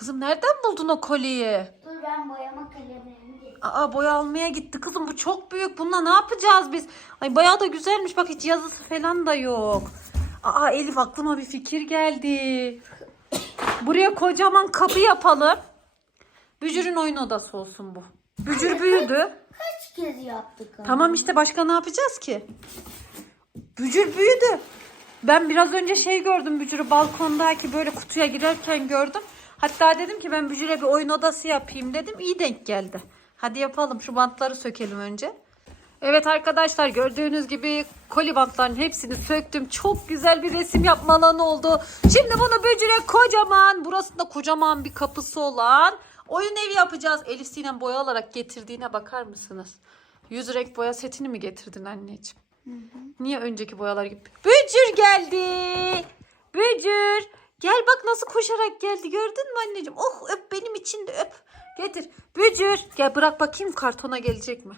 Kızım nereden buldun o kolyeyi? Dur ben boyama kalemlerimi getireyim. Aa boya almaya gitti. Kızım bu çok büyük. Bununla ne yapacağız biz? Ay bayağı da güzelmiş. Bak hiç yazısı falan da yok. Aa Elif aklıma bir fikir geldi. Buraya kocaman kapı yapalım. Bücür'ün oyun odası olsun bu. Bücür büyüdü. Kaç kez yaptık ama. Tamam işte başka ne yapacağız ki? Bücür büyüdü. Ben biraz önce şey gördüm Bücür'ü balkondaki böyle kutuya girerken gördüm. Hatta dedim ki ben Bücür'e bir oyun odası yapayım dedim. İyi denk geldi. Hadi yapalım şu bantları sökelim önce. Evet arkadaşlar gördüğünüz gibi koli bantların hepsini söktüm. Çok güzel bir resim yapma alanı oldu. Şimdi bunu Bücür'e kocaman burasında kocaman bir kapısı olan oyun evi yapacağız. Elif Sinem boya olarak getirdiğine bakar mısınız? Yüz renk boya setini mi getirdin anneciğim? Niye önceki boyalar gibi? Bücür geldi. Bücür. Gel bak nasıl koşarak geldi gördün mü anneciğim? Oh öp benim için de öp. Getir. Bücür. Gel bırak bakayım kartona gelecek mi?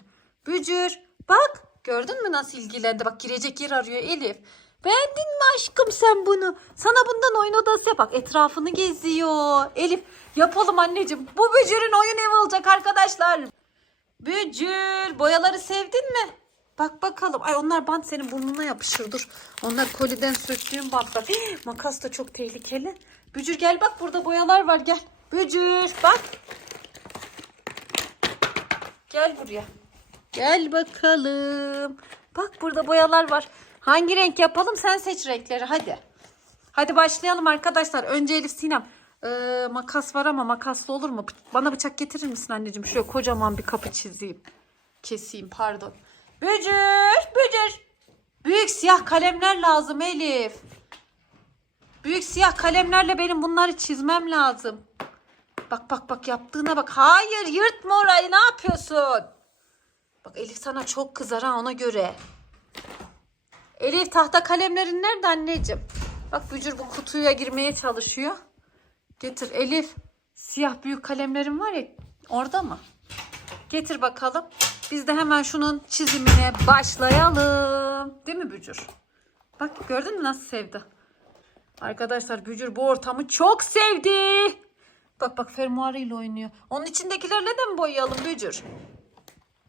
Bücür. Bak gördün mü nasıl ilgilendi? Bak girecek yer arıyor Elif. Beğendin mi aşkım sen bunu? Sana bundan oyun odası yap. Bak etrafını geziyor. Elif yapalım anneciğim. Bu Bücür'ün oyun evi olacak arkadaşlar. Bücür boyaları sevdin mi? Bak bakalım. Ay onlar bant senin burnuna yapışır. Dur. Onlar koliden söktüğüm bantlar. Hii, makas da çok tehlikeli. Bücür gel bak burada boyalar var gel. Bücür bak. Gel buraya. Gel bakalım. Bak burada boyalar var. Hangi renk yapalım? Sen seç renkleri hadi. Hadi başlayalım arkadaşlar. Önce Elif Sinem. Ee, makas var ama makaslı olur mu? Bana bıçak getirir misin anneciğim? Şöyle kocaman bir kapı çizeyim. Keseyim pardon. Bücür, bücür. Büyük siyah kalemler lazım Elif. Büyük siyah kalemlerle benim bunları çizmem lazım. Bak bak bak yaptığına bak. Hayır yırtma orayı ne yapıyorsun? Bak Elif sana çok kızar ha ona göre. Elif tahta kalemlerin nerede anneciğim? Bak Bücür bu kutuya girmeye çalışıyor. Getir Elif. Siyah büyük kalemlerin var ya orada mı? Getir bakalım. Biz de hemen şunun çizimine başlayalım. Değil mi Bücür? Bak gördün mü nasıl sevdi? Arkadaşlar Bücür bu ortamı çok sevdi. Bak bak fermuarıyla oynuyor. Onun içindekilerle de mi boyayalım Bücür?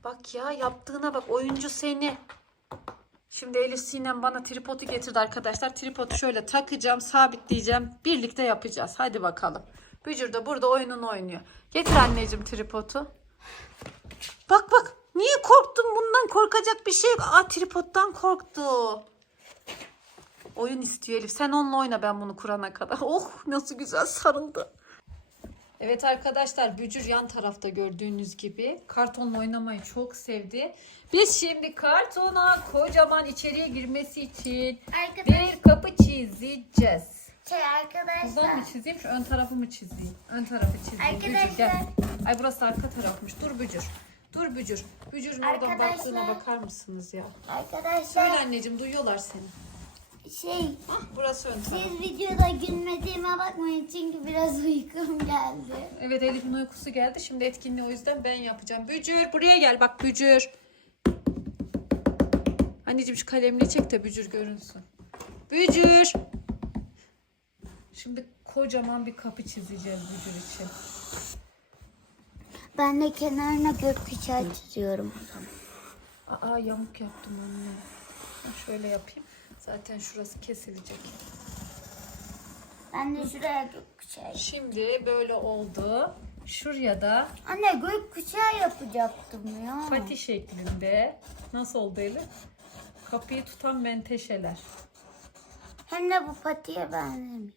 Bak ya yaptığına bak oyuncu seni. Şimdi Elif Sinem bana tripodu getirdi arkadaşlar. Tripodu şöyle takacağım, sabitleyeceğim. Birlikte yapacağız. Hadi bakalım. Bücür de burada oyununu oynuyor. Getir anneciğim tripodu. Bak bak. Niye korktun? Bundan korkacak bir şey yok. Aa tripoddan korktu. Oyun istiyor Elif. Sen onunla oyna ben bunu kurana kadar. Oh nasıl güzel sarıldı. Evet arkadaşlar Bücür yan tarafta gördüğünüz gibi kartonla oynamayı çok sevdi. Biz şimdi kartona kocaman içeriye girmesi için Arkadaş, bir kapı çizeceğiz. şey Buradan arkadaşlar. mı çizeyim? Şu ön tarafı mı çizeyim? Ön tarafı çizeyim. Bücür Arkadaşlar. gel. Ay burası arka tarafmış. Dur Bücür. Dur Bücür. Bücür'ün oradan Arkadaşlar. baktığına bakar mısınız ya? Söyle Arkadaşlar anneciğim duyuyorlar seni. şey Hah, burası ön taraf. siz videoda gülmediğime bakmayın çünkü biraz uykum geldi. Evet Elif'in uykusu geldi. Şimdi etkinliği o yüzden ben yapacağım. Bücür buraya gel bak Bücür. Anneciğim şu kalemliği çek de Bücür görünsün. Bücür. Şimdi kocaman bir kapı çizeceğiz Bücür için. Ben de kenarına gökkuşağı çiziyorum. Aa yamuk yaptım anne. Şöyle yapayım. Zaten şurası kesilecek. Ben de şuraya gökkuşağı. Şimdi böyle oldu. Şuraya da Anne gökkuşağı yapacaktım ya. pati şeklinde. Nasıl oldu Elif? Kapıyı tutan menteşeler. Hem de bu patiye benzemiyor.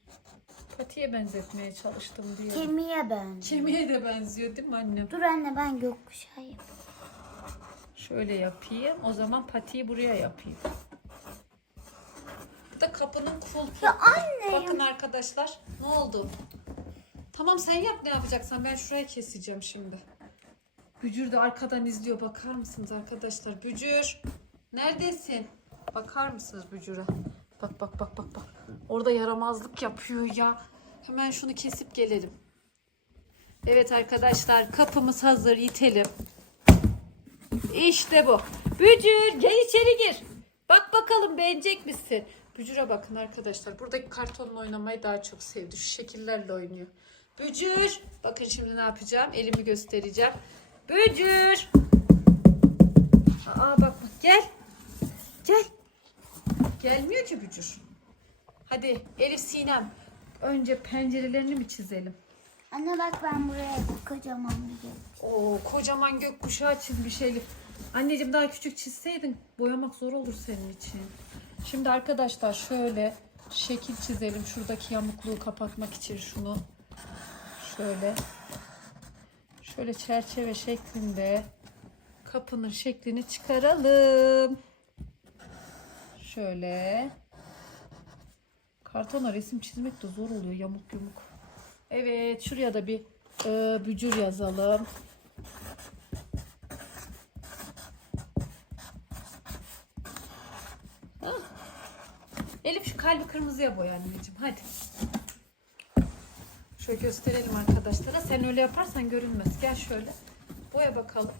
Patiye benzetmeye çalıştım diye. Kemiğe benziyor. Kemiğe de benziyor değil mi annem? Dur anne ben gökkuşağı yapayım. Şöyle yapayım. O zaman patiyi buraya yapayım. Bu da kapının kulpu. Ya anne. Bakın arkadaşlar. Ne oldu? Tamam sen yap ne yapacaksan. Ben şurayı keseceğim şimdi. Bücür de arkadan izliyor. Bakar mısınız arkadaşlar? Bücür. Neredesin? Bakar mısınız Bücür'e? Bak bak bak bak bak. Orada yaramazlık yapıyor ya. Hemen şunu kesip gelelim. Evet arkadaşlar kapımız hazır. Yitelim. İşte bu. Bücür gel içeri gir. Bak bakalım beğenecek misin? Bücür'e bakın arkadaşlar. Buradaki kartonla oynamayı daha çok sevdi. Şu şekillerle oynuyor. Bücür. Bakın şimdi ne yapacağım? Elimi göstereceğim. Bücür. Aa bak bak gel. Gel. Gelmiyor ki Bücür. Hadi Elif Sinem. Önce pencerelerini mi çizelim? Anne bak ben buraya kocaman bir gök. Oo kocaman gökkuşağı çizmiş Elif. Anneciğim daha küçük çizseydin boyamak zor olur senin için. Şimdi arkadaşlar şöyle şekil çizelim. Şuradaki yamukluğu kapatmak için şunu. Şöyle. Şöyle çerçeve şeklinde kapının şeklini çıkaralım. Şöyle. Kartona resim çizmek de zor oluyor yamuk yumuk. Evet şuraya da bir e, bücür yazalım. Hah. Elif şu kalbi kırmızıya boya anneciğim hadi. Şöyle gösterelim arkadaşlara. Sen öyle yaparsan görünmez. Gel şöyle. Boya bakalım.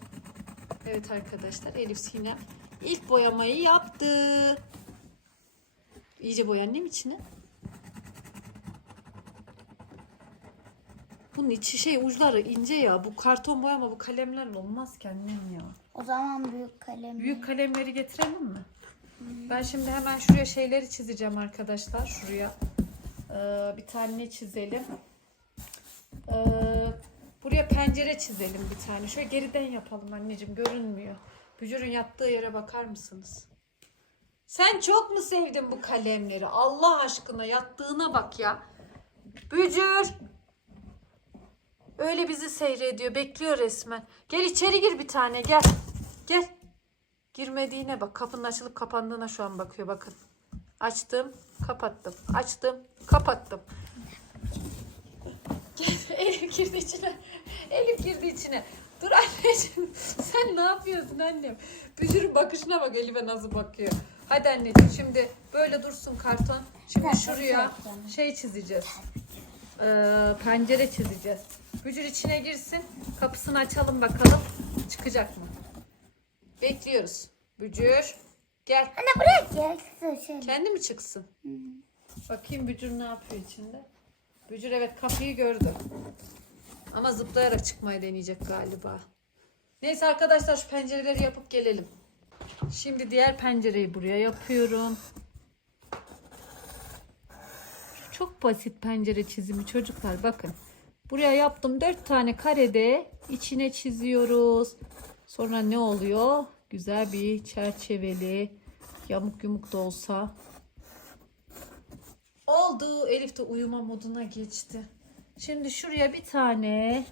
Evet arkadaşlar Elif Sinem ilk boyamayı yaptı. İyice boya annem içine. Bunun içi şey uçları ince ya. Bu karton boyama bu kalemlerle olmaz ki annem ya. O zaman büyük kalem. Büyük kalemleri getirelim mi? Ben şimdi hemen şuraya şeyleri çizeceğim arkadaşlar. Şuraya. Ee, bir tane çizelim. Ee, buraya pencere çizelim bir tane. Şöyle geriden yapalım anneciğim. Görünmüyor. Bücür'ün yattığı yere bakar mısınız? Sen çok mu sevdin bu kalemleri? Allah aşkına yattığına bak ya. Bücür. Öyle bizi seyrediyor. Bekliyor resmen. Gel içeri gir bir tane gel. Gel. Girmediğine bak. Kapının açılıp kapandığına şu an bakıyor bakın. Açtım, kapattım. Açtım, kapattım. Elif girdi içine. Elif girdi içine. Dur anneciğim. Sen ne yapıyorsun annem? Bücürün bakışına bak Elif'e nasıl bakıyor. Hadi anneciğim şimdi böyle dursun karton. Şimdi şuraya şey çizeceğiz. Ee, pencere çizeceğiz. Bücür içine girsin. Kapısını açalım bakalım. Çıkacak mı? Bekliyoruz. Bücür. Gel. Anne buraya gel. Şöyle. Kendi mi çıksın? Bakayım Bücür ne yapıyor içinde. Bücür evet kapıyı gördü. Ama zıplayarak çıkmayı deneyecek galiba. Neyse arkadaşlar şu pencereleri yapıp gelelim. Şimdi diğer pencereyi buraya yapıyorum. Çok basit pencere çizimi çocuklar bakın. Buraya yaptım dört tane karede içine çiziyoruz. Sonra ne oluyor? Güzel bir çerçeveli yamuk yumuk da olsa. Oldu. Elif de uyuma moduna geçti. Şimdi şuraya bir tane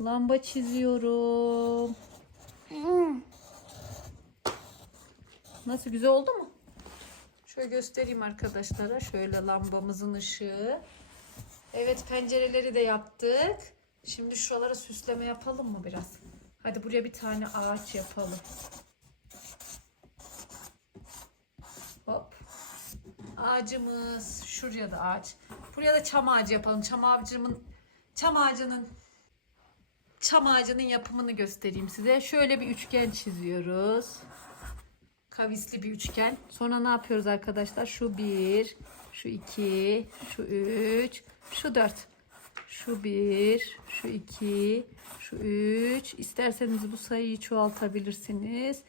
lamba çiziyorum. Hmm. Nasıl güzel oldu mu? Şöyle göstereyim arkadaşlara. Şöyle lambamızın ışığı. Evet pencereleri de yaptık. Şimdi şuralara süsleme yapalım mı biraz? Hadi buraya bir tane ağaç yapalım. Hop. Ağacımız. Şuraya da ağaç. Buraya da çam ağacı yapalım. Çam ağacımın çam ağacının çam ağacının yapımını göstereyim size. Şöyle bir üçgen çiziyoruz kavisli bir üçgen. Sonra ne yapıyoruz arkadaşlar? Şu bir, şu iki, şu üç, şu dört. Şu bir, şu iki, şu üç. İsterseniz bu sayıyı çoğaltabilirsiniz.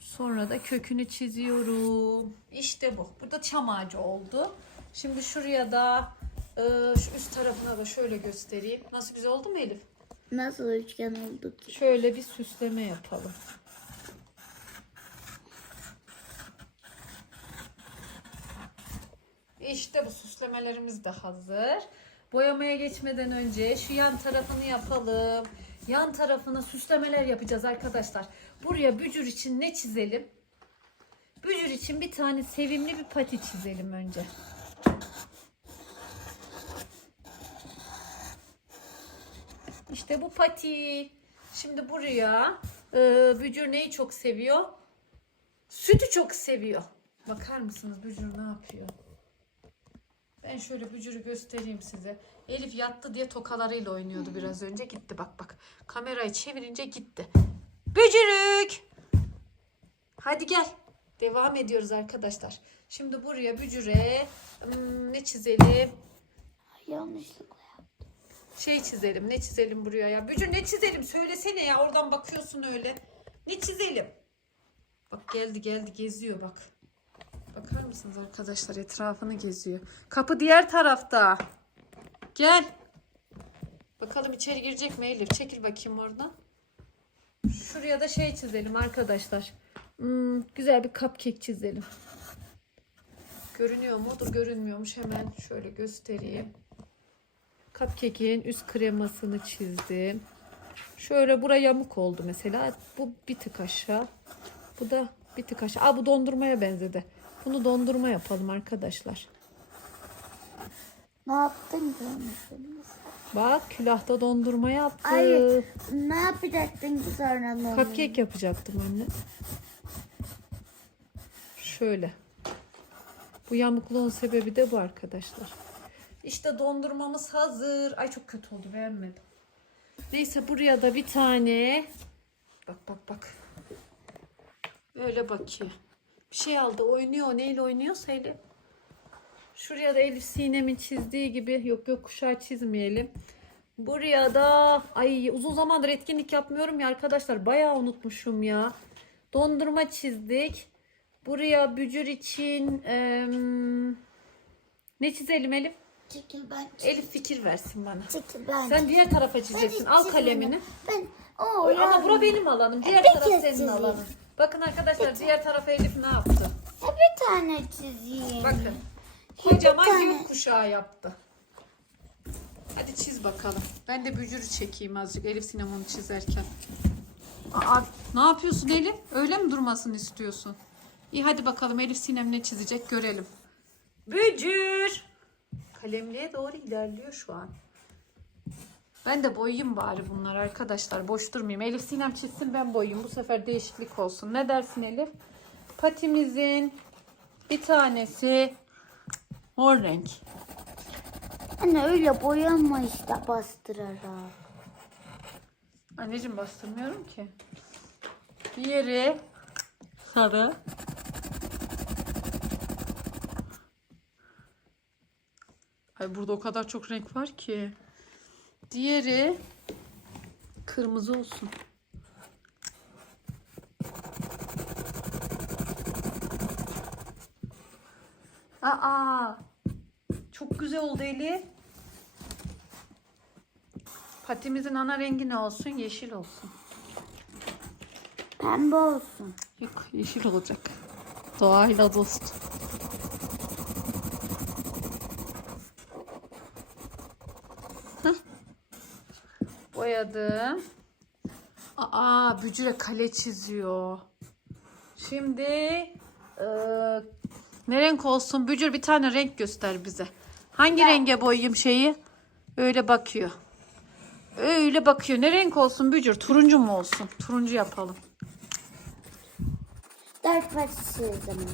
Sonra da kökünü çiziyorum. İşte bu. Burada çam ağacı oldu. Şimdi şuraya da e, şu üst tarafına da şöyle göstereyim. Nasıl güzel oldu mu Elif? Nasıl üçgen oldu ki? Şöyle bir süsleme yapalım. İşte bu süslemelerimiz de hazır. Boyamaya geçmeden önce şu yan tarafını yapalım. Yan tarafına süslemeler yapacağız arkadaşlar. Buraya bücür için ne çizelim? Bücür için bir tane sevimli bir pati çizelim önce. İşte bu pati. Şimdi buraya e, Bücür neyi çok seviyor? Sütü çok seviyor. Bakar mısınız Bücür ne yapıyor? Ben şöyle Bücür'ü göstereyim size. Elif yattı diye tokalarıyla oynuyordu biraz önce. Gitti bak bak. Kamerayı çevirince gitti. Bücürük! Hadi gel. Devam ediyoruz arkadaşlar. Şimdi buraya Bücür'e hmm, ne çizelim? Yanlışlıkla yaptım. Şey çizelim. Ne çizelim buraya ya? Bücür ne çizelim? Söylesene ya. Oradan bakıyorsun öyle. Ne çizelim? Bak geldi geldi geziyor bak. Bakar mısınız arkadaşlar etrafını geziyor. Kapı diğer tarafta. Gel. Bakalım içeri girecek mi Elif? Çekil bakayım oradan. Şuraya da şey çizelim arkadaşlar. Hmm, güzel bir cupcake çizelim. Görünüyor mu? Dur görünmüyormuş. Hemen şöyle göstereyim. Cupcake'in üst kremasını çizdim. Şöyle bura yamuk oldu mesela. Bu bir tık aşağı. Bu da bir tık aşağı. Aa bu dondurmaya benzedi. Bunu dondurma yapalım arkadaşlar. Ne yaptın görmüşsünüz? Bak külahta dondurma yaptım. Hayır. Ne yapacaktın ki sonra? Cupcake yapacaktım anne. Şöyle. Bu yamukluğun sebebi de bu arkadaşlar. İşte dondurmamız hazır. Ay çok kötü oldu beğenmedim. Neyse buraya da bir tane. Bak bak bak. Böyle bakıyor. Bir şey aldı oynuyor. Neyle oynuyor Elif? Şuraya da Elif Sinem'in çizdiği gibi yok yok kuşağı çizmeyelim. Buraya da ay uzun zamandır etkinlik yapmıyorum ya arkadaşlar bayağı unutmuşum ya. Dondurma çizdik. Buraya bücür için em, ne çizelim Elif? Çekil ben. Elif fikir versin bana. Çekil ben. Sen diğer tarafa çizeceksin. Al kalemini. Ben o Ama bura benim alanım. Diğer bir taraf senin alanın. Bakın arkadaşlar diğer tarafa Elif ne yaptı? Bir tane çizeyim. Bakın. Kocaman tane. gök kuşağı yaptı. Hadi çiz bakalım. Ben de bücürü çekeyim azıcık Elif sinemonu çizerken. Aa, ne yapıyorsun Elif? Öyle mi durmasını istiyorsun? İyi hadi bakalım Elif Sinem ne çizecek görelim. Bücür. Kalemliğe doğru ilerliyor şu an. Ben de boyayayım bari bunlar arkadaşlar. Boş durmayayım. Elif Sinem çizsin ben boyayayım. Bu sefer değişiklik olsun. Ne dersin Elif? Patimizin bir tanesi mor renk. Anne öyle boyanma işte bastırarak. Anneciğim bastırmıyorum ki. Diğeri sarı. Ay burada o kadar çok renk var ki. Diğeri kırmızı olsun. Aa! Çok güzel oldu Eli. Patimizin ana rengi ne olsun? Yeşil olsun. Pembe olsun. Yok yeşil olacak. Doğayla dost. Boyadım. Aa bücüre kale çiziyor. Şimdi eee, ne renk olsun? Bücür bir tane renk göster bize. Hangi renge boyayayım şeyi? Öyle bakıyor. Öyle bakıyor. Ne renk olsun Bücür? Turuncu mu olsun? Turuncu yapalım. Dört parça çizdim.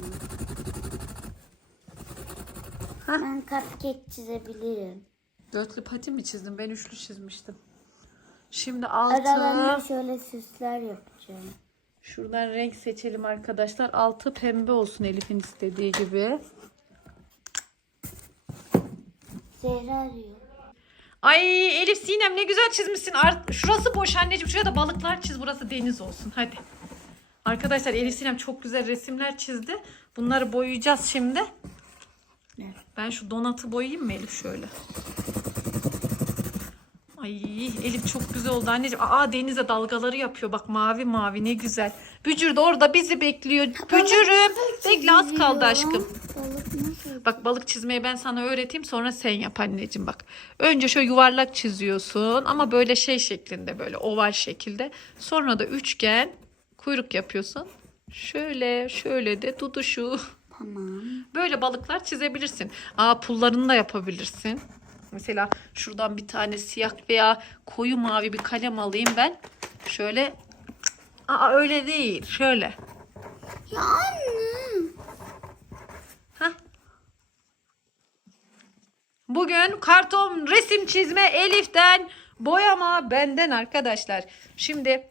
Hah. Ben cupcake çizebilirim. Dörtlü pati mi çizdim? Ben üçlü çizmiştim. Şimdi Aralarına altı. şöyle süsler yapacağım. Şuradan renk seçelim arkadaşlar. Altı pembe olsun Elif'in istediği gibi. Zehra arıyor. Ay Elif Sinem ne güzel çizmişsin. Art- Şurası boş anneciğim. Şuraya da balıklar çiz. Burası deniz olsun. Hadi. Arkadaşlar Elif Sinem çok güzel resimler çizdi. Bunları boyayacağız şimdi. Ben şu donatı boyayayım mı Elif şöyle? Ay Elif çok güzel oldu anneciğim. Aa denize dalgaları yapıyor. Bak mavi mavi ne güzel. Bücür de orada bizi bekliyor. Bücürüm. Bekle az kaldı aşkım. Bak balık çizmeyi ben sana öğreteyim sonra sen yap anneciğim bak. Önce şöyle yuvarlak çiziyorsun ama böyle şey şeklinde böyle oval şekilde. Sonra da üçgen kuyruk yapıyorsun. Şöyle şöyle de tutuşu. Tamam. Böyle balıklar çizebilirsin. Aa pullarını da yapabilirsin. Mesela şuradan bir tane siyah veya koyu mavi bir kalem alayım ben. Şöyle Aa öyle değil. Şöyle. Ya anne. Hah. Bugün karton resim çizme Elif'ten, boyama benden arkadaşlar. Şimdi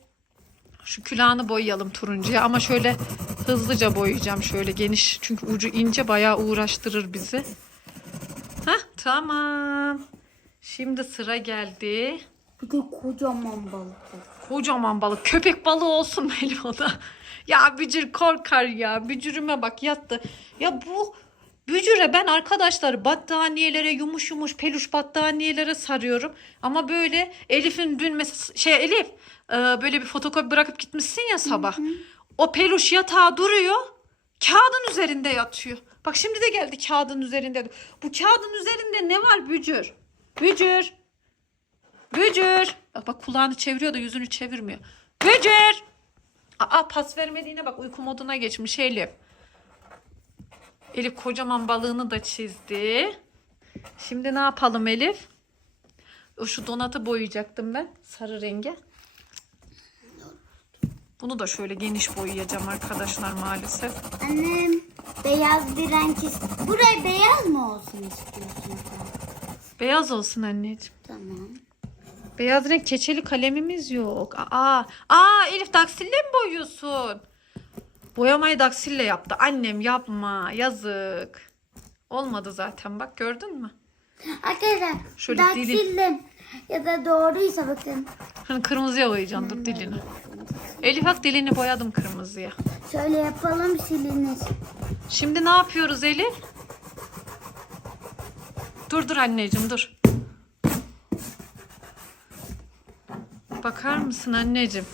şu külahını boyayalım turuncuya ama şöyle hızlıca boyayacağım şöyle geniş. Çünkü ucu ince bayağı uğraştırır bizi. Hah tamam. Şimdi sıra geldi. Bir de kocaman balık. Kocaman balık. Köpek balığı olsun Melih o da. Ya Bücür korkar ya. Bücürüme bak yattı. Ya bu Bücüre ben arkadaşlar battaniyelere yumuş yumuş peluş battaniyelere sarıyorum. Ama böyle Elif'in dün mesela şey Elif e, böyle bir fotokopi bırakıp gitmişsin ya sabah. O peluş yatağa duruyor. Kağıdın üzerinde yatıyor. Bak şimdi de geldi kağıdın üzerinde. Bu kağıdın üzerinde ne var Bücür? Bücür. Bücür. Bak, bak kulağını çeviriyor da yüzünü çevirmiyor. Bücür. Aa pas vermediğine bak uyku moduna geçmiş Elif. Elif kocaman balığını da çizdi. Şimdi ne yapalım Elif? O şu donatı boyayacaktım ben sarı renge. Bunu da şöyle geniş boyayacağım arkadaşlar maalesef. Annem beyaz bir renk ist- Buraya beyaz mı olsun istiyorsun? Beyaz olsun anneciğim. Tamam. Beyaz renk keçeli kalemimiz yok. Aa, aa Elif daksille mi boyuyorsun? Boyamayı daksille yaptı. Annem yapma yazık. Olmadı zaten bak gördün mü? Arkadaşlar Şöyle daktillim ya da doğruysa bakın. Hani kırmızıya boyayacaksın dur dilini. Elif bak dilini boyadım kırmızıya. Şöyle yapalım silinir. Şimdi ne yapıyoruz Elif? Dur dur anneciğim dur. Bakar mısın anneciğim?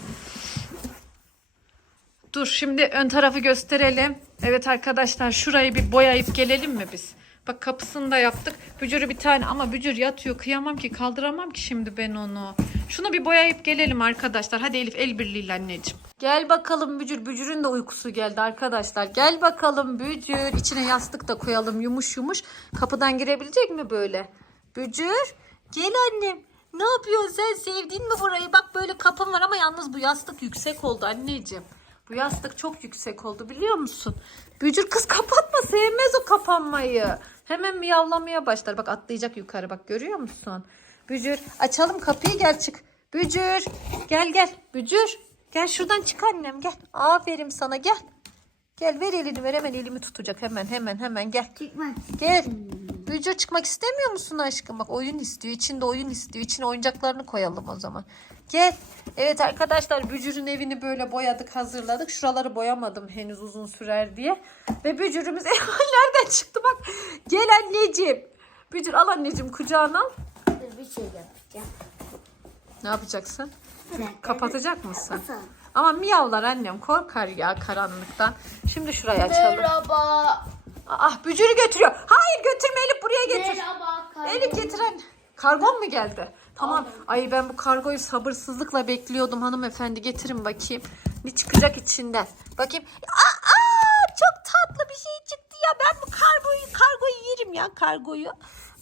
Dur şimdi ön tarafı gösterelim. Evet arkadaşlar şurayı bir boyayıp gelelim mi biz? Bak kapısını da yaptık. Bücürü bir tane ama bücür yatıyor. Kıyamam ki kaldıramam ki şimdi ben onu. Şunu bir boyayıp gelelim arkadaşlar. Hadi Elif el birliğiyle anneciğim. Gel bakalım Bücür. Bücür'ün de uykusu geldi arkadaşlar. Gel bakalım Bücür. İçine yastık da koyalım yumuş yumuş. Kapıdan girebilecek mi böyle? Bücür. Gel annem. Ne yapıyorsun sen? Sevdin mi burayı? Bak böyle kapım var ama yalnız bu yastık yüksek oldu anneciğim. Bu yastık çok yüksek oldu biliyor musun? Bücür kız kapatma sevmez o kapanmayı. Hemen miyavlamaya başlar. Bak atlayacak yukarı bak görüyor musun? Bücür açalım kapıyı gel çık. Bücür gel gel. Bücür gel şuradan çık annem gel. Aferin sana gel. Gel ver elini ver hemen elimi tutacak hemen hemen hemen gel. Gel. Bücür çıkmak istemiyor musun aşkım? Bak oyun istiyor. İçinde oyun istiyor. İçine oyuncaklarını koyalım o zaman. Gel. Evet arkadaşlar Bücür'ün evini böyle boyadık hazırladık. Şuraları boyamadım henüz uzun sürer diye. Ve Bücür'ümüz nereden çıktı bak. Gel anneciğim. Bücür al anneciğim kucağına al. Bir şey yapacağım. Ne yapacaksın? Kapatacak mısın? Ama miyavlar annem korkar ya karanlıktan. Şimdi şurayı açalım. Merhaba. Ah Bücür'ü götürüyor. Hayır götürme Elif buraya getir. Merhaba. Elif getiren kargon mu geldi? Tamam. Ay ben bu kargoyu sabırsızlıkla bekliyordum hanımefendi. Getirin bakayım. Ne çıkacak içinden? Bakayım. Aa, aa, çok tatlı bir şey çıktı ya. Ben bu kargoyu kargoyu yerim ya kargoyu.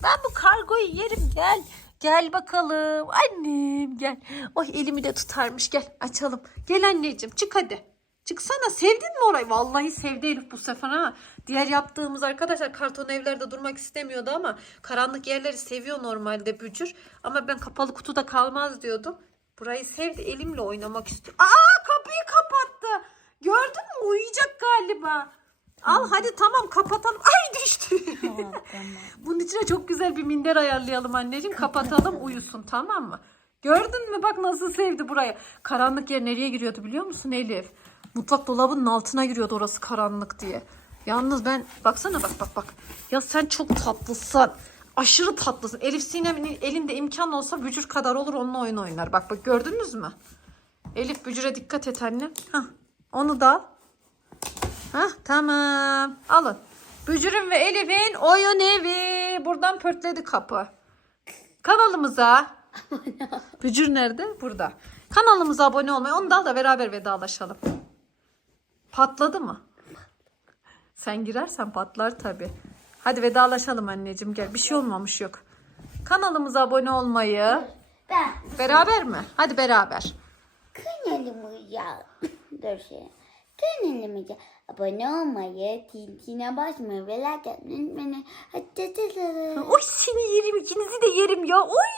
Ben bu kargoyu yerim. Gel. Gel bakalım. Annem gel. Oy elimi de tutarmış. Gel açalım. Gel anneciğim çık hadi. Çıksana sevdin mi orayı? Vallahi sevdi Elif bu sefer ha. Diğer yaptığımız arkadaşlar karton evlerde durmak istemiyordu ama karanlık yerleri seviyor normalde bücür. Ama ben kapalı kutuda kalmaz diyordum. Burayı sevdi elimle oynamak istiyor. Aa kapıyı kapattı. Gördün mü uyuyacak galiba. Al hadi tamam kapatalım. Ay düştü. Bunun içine çok güzel bir minder ayarlayalım anneciğim. Kapatalım uyusun tamam mı? Gördün mü bak nasıl sevdi burayı. Karanlık yer nereye giriyordu biliyor musun Elif? Mutfak dolabının altına giriyordu orası karanlık diye. Yalnız ben baksana bak bak bak. Ya sen çok tatlısın. Aşırı tatlısın. Elif Sinem'in elinde imkan olsa bücür kadar olur onunla oyun oynar. Bak bak gördünüz mü? Elif bücüre dikkat et anne. Hah, onu da al. Hah tamam. Alın. Bücür'ün ve Elif'in oyun evi. Buradan pörtledi kapı. Kanalımıza. Bücür nerede? Burada. Kanalımıza abone olmayı. Onu da al da beraber vedalaşalım. Patladı mı? Sen girersen patlar tabii. Hadi vedalaşalım anneciğim gel. Bir şey olmamış yok. Kanalımıza abone olmayı. Ben Beraber mi? Hadi beraber. kanalımı ya. Dur şey. Kanalımıza abone olmayı, tintine basmayı ve like atmayı unutmayın. Oy seni yerim ikinizi de yerim ya. Oy.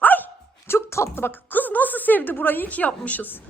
Ay çok tatlı bak. Kız nasıl sevdi burayı iyi ki yapmışız.